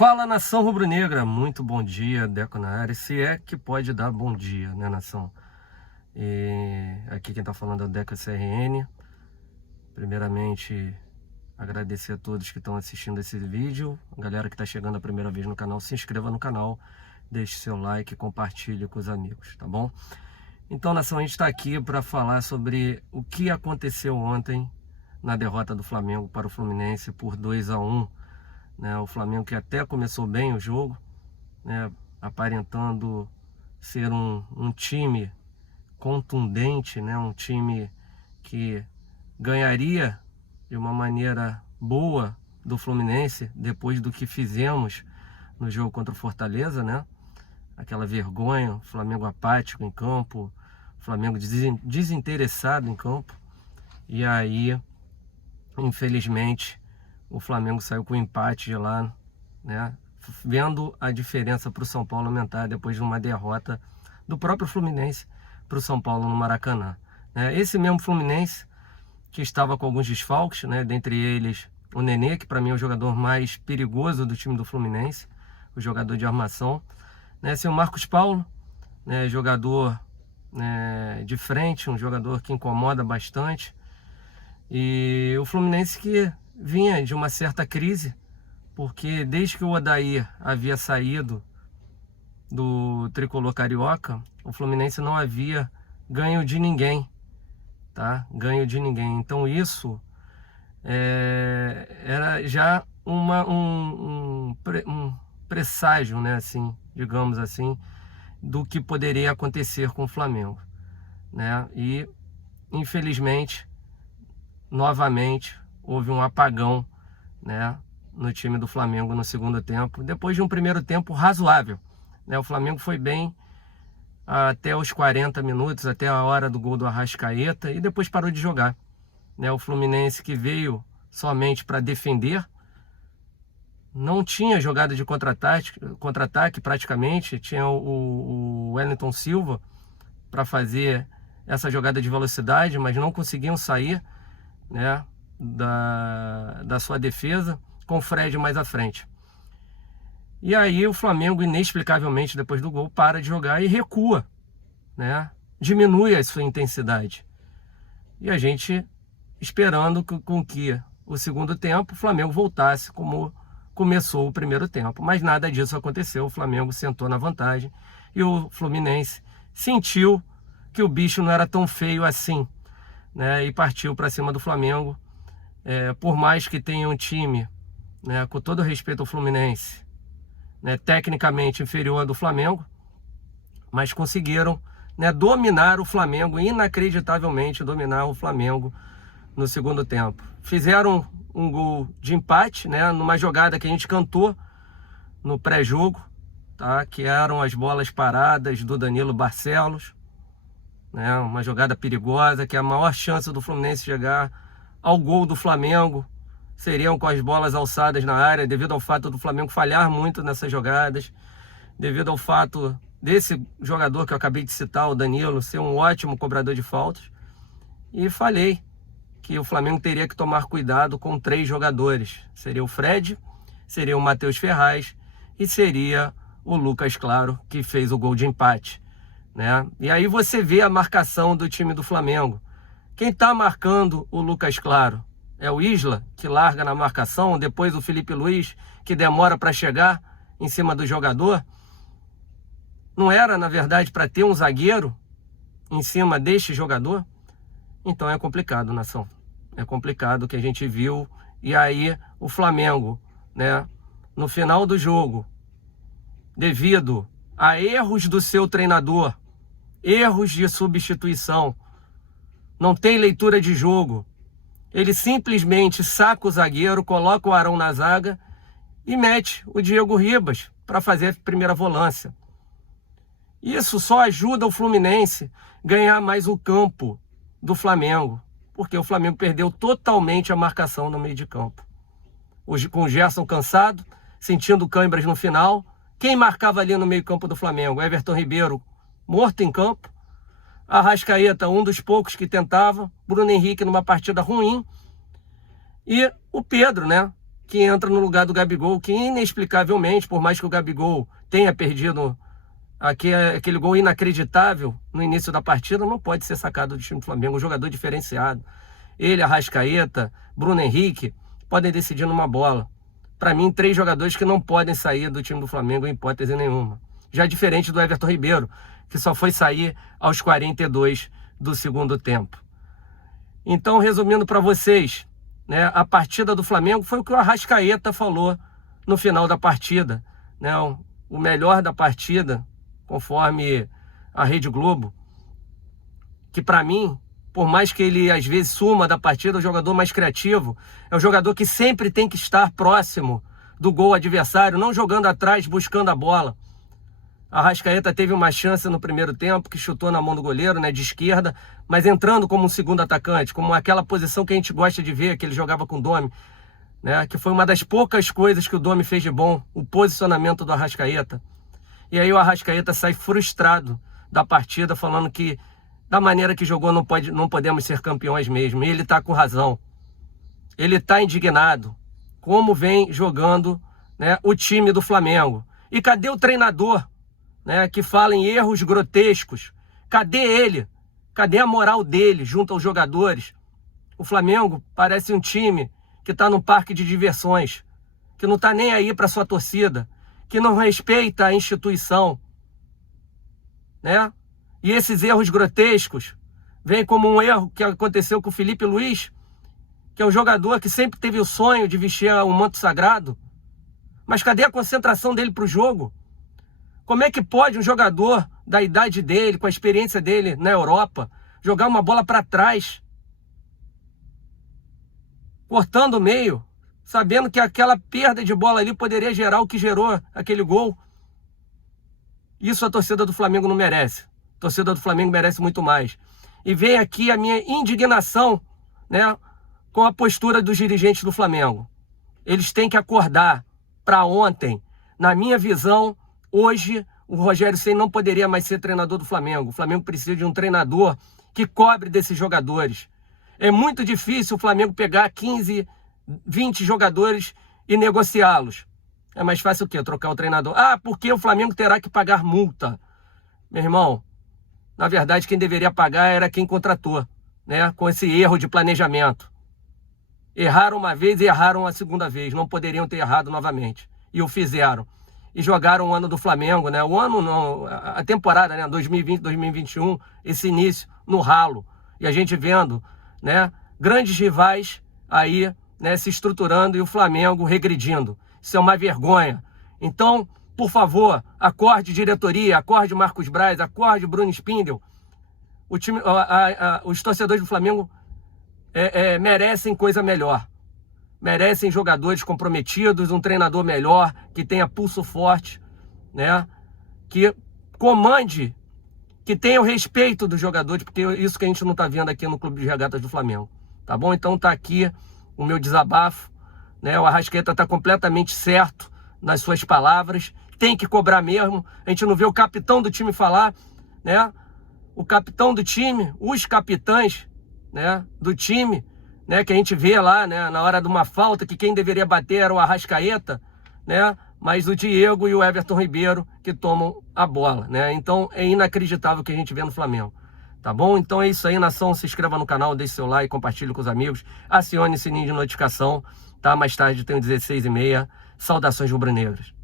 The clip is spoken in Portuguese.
Fala, nação rubro-negra, muito bom dia, Deco na área, se é que pode dar bom dia, né, nação? E aqui quem tá falando é o Deco CRN. Primeiramente, agradecer a todos que estão assistindo esse vídeo. A galera que tá chegando a primeira vez no canal, se inscreva no canal, deixe seu like e compartilhe com os amigos, tá bom? Então, nação, a gente tá aqui para falar sobre o que aconteceu ontem na derrota do Flamengo para o Fluminense por 2-1. Né, o Flamengo que até começou bem o jogo, né, aparentando ser um time contundente, né, um time que ganharia de uma maneira boa do Fluminense depois do que fizemos no jogo contra o Fortaleza, né? Aquela vergonha, o Flamengo apático em campo, o Flamengo desinteressado em campo. E aí, infelizmente, o Flamengo saiu com empate de lá, né? Vendo a diferença para o São Paulo aumentar depois de uma derrota do próprio Fluminense para o São Paulo no Maracanã. Esse mesmo Fluminense que estava com alguns desfalques, né? Dentre eles o Nenê, que para mim é o jogador mais perigoso do time do Fluminense, o jogador de armação. Sem o Marcos Paulo, né? Jogador, né, de frente, um jogador que incomoda bastante. E o Fluminense que vinha de uma certa crise, porque desde que o Odair havia saído do tricolor carioca, o Fluminense não havia ganho de ninguém, tá? Ganho de ninguém. Então isso era já um presságio, né? Assim, digamos assim, do que poderia acontecer com o Flamengo, né? E infelizmente, novamente, houve um apagão, né, no time do Flamengo no segundo tempo, depois de um primeiro tempo razoável, né? O Flamengo foi bem até os 40 minutos, até a hora do gol do Arrascaeta, e depois parou de jogar, né? O Fluminense que veio somente para defender, não tinha jogada de contra-ataque praticamente, tinha o Wellington Silva para fazer essa jogada de velocidade, mas não conseguiam sair, né, da sua defesa, com o Fred mais à frente. E aí o Flamengo, inexplicavelmente, depois do gol, para de jogar e recua, né? Diminui a sua intensidade. E a gente esperando com que o segundo tempo o Flamengo voltasse como começou o primeiro tempo. Mas nada disso aconteceu, o Flamengo sentou na vantagem e o Fluminense sentiu que o bicho não era tão feio assim, né? E partiu para cima do Flamengo. Por mais que tenha um time, né, com todo respeito ao Fluminense, né, tecnicamente inferior ao do Flamengo, mas conseguiram, né, dominar o Flamengo, inacreditavelmente dominar o Flamengo no segundo tempo. Fizeram um gol de empate, né, numa jogada que a gente cantou no pré-jogo, tá, que eram as bolas paradas do Danilo Barcelos, né, uma jogada perigosa, que a maior chance do Fluminense chegar ao gol do Flamengo seriam com as bolas alçadas na área, devido ao fato do Flamengo falhar muito nessas jogadas, devido ao fato desse jogador que eu acabei de citar, o Danilo, ser um ótimo cobrador de faltas. E falei que o Flamengo teria que tomar cuidado com 3 jogadores. Seria o Fred, seria o Matheus Ferraz e seria o Lucas Claro, que fez o gol de empate, né? E aí você vê a marcação do time do Flamengo. Quem está marcando o Lucas Claro é o Isla, que larga na marcação, depois o Felipe Luiz, que demora para chegar em cima do jogador. Não era, na verdade, para ter um zagueiro em cima deste jogador? Então é complicado, nação. É complicado o que a gente viu. E aí o Flamengo, né, no final do jogo, devido a erros do seu treinador, erros de substituição, não tem leitura de jogo, ele simplesmente saca o zagueiro, coloca o Arão na zaga e mete o Diego Ribas para fazer a primeira volância. Isso só ajuda o Fluminense a ganhar mais o campo do Flamengo, porque o Flamengo perdeu totalmente a marcação no meio de campo. Com o Gerson cansado, sentindo câimbras no final, quem marcava ali no meio campo do Flamengo? Everton Ribeiro morto em campo, Arrascaeta, um dos poucos que tentava, Bruno Henrique numa partida ruim, e o Pedro, né, que entra no lugar do Gabigol, que inexplicavelmente, por mais que o Gabigol tenha perdido aquele gol inacreditável no início da partida, não pode ser sacado do time do Flamengo. Um jogador diferenciado. Ele, Arrascaeta, Bruno Henrique, podem decidir numa bola. Para mim, 3 jogadores que não podem sair do time do Flamengo em hipótese nenhuma. Já diferente do Everton Ribeiro, que só foi sair aos 42 do segundo tempo. Então, resumindo para vocês, né, a partida do Flamengo foi o que o Arrascaeta falou no final da partida, né, o melhor da partida, conforme a Rede Globo, que para mim, por mais que ele às vezes suma da partida, é o jogador mais criativo, é o jogador que sempre tem que estar próximo do gol adversário, não jogando atrás, buscando a bola. A Arrascaeta teve uma chance no primeiro tempo, que chutou na mão do goleiro, né, de esquerda, mas entrando como um segundo atacante, como aquela posição que a gente gosta de ver, que ele jogava com o Domi, né, que foi uma das poucas coisas que o Domi fez de bom, o posicionamento do Arrascaeta. E aí o Arrascaeta sai frustrado da partida, falando que da maneira que jogou não podemos ser campeões mesmo. E ele está com razão. Ele está indignado. Como vem jogando, né, o time do Flamengo. E cadê o treinador, né, que fala em erros grotescos? Cadê ele? Cadê a moral dele junto aos jogadores? O Flamengo parece um time que está no parque de diversões, que não está nem aí para sua torcida, que não respeita a instituição, né? E esses erros grotescos vêm como um erro que aconteceu com o Felipe Luiz, que é um jogador que sempre teve o sonho de vestir o manto sagrado. Mas cadê a concentração dele para o jogo? Como é que pode um jogador da idade dele, com a experiência dele na Europa, jogar uma bola para trás, cortando o meio, sabendo que aquela perda de bola ali poderia gerar o que gerou aquele gol? Isso a torcida do Flamengo não merece. A torcida do Flamengo merece muito mais. E vem aqui a minha indignação, né, com a postura dos dirigentes do Flamengo. Eles têm que acordar para ontem. Na minha visão, hoje o Rogério Ceni não poderia mais ser treinador do Flamengo. O Flamengo precisa de um treinador que cobre desses jogadores. É muito difícil o Flamengo pegar 15, 20 jogadores e negociá-los. É mais fácil o quê? Trocar o treinador. Ah, porque o Flamengo terá que pagar multa. Meu irmão, na verdade quem deveria pagar era quem contratou, né? Com esse erro de planejamento. Erraram uma vez e erraram a segunda vez. Não poderiam ter errado novamente. E o fizeram. E jogaram o ano do Flamengo, né? O ano, não, a temporada, né? 2020, 2021, esse início no ralo. E a gente vendo, né, grandes rivais aí, né, se estruturando e o Flamengo regredindo. Isso é uma vergonha. Então, por favor, acorde diretoria, acorde Marcos Braz, acorde Bruno Spindel. Os torcedores do Flamengo merecem coisa melhor. Merecem jogadores comprometidos, um treinador melhor, que tenha pulso forte, né? Que comande, que tenha o respeito dos jogadores, porque é isso que a gente não está vendo aqui no Clube de Regatas do Flamengo. Tá bom? Então tá aqui o meu desabafo, né? O Arrascaeta está completamente certo nas suas palavras, tem que cobrar mesmo. A gente não vê o capitão do time falar, né? O capitão do time, os capitães, né, do time, né, que a gente vê lá, né, na hora de uma falta, que quem deveria bater era o Arrascaeta, né, mas o Diego e o Everton Ribeiro que tomam a bola, né? Então é inacreditável o que a gente vê no Flamengo. Tá bom? Então é isso aí, nação. Se inscreva no canal, deixe seu like, compartilhe com os amigos, acione o sininho de notificação, tá? Mais tarde tem o 16h30. Saudações rubro-negras.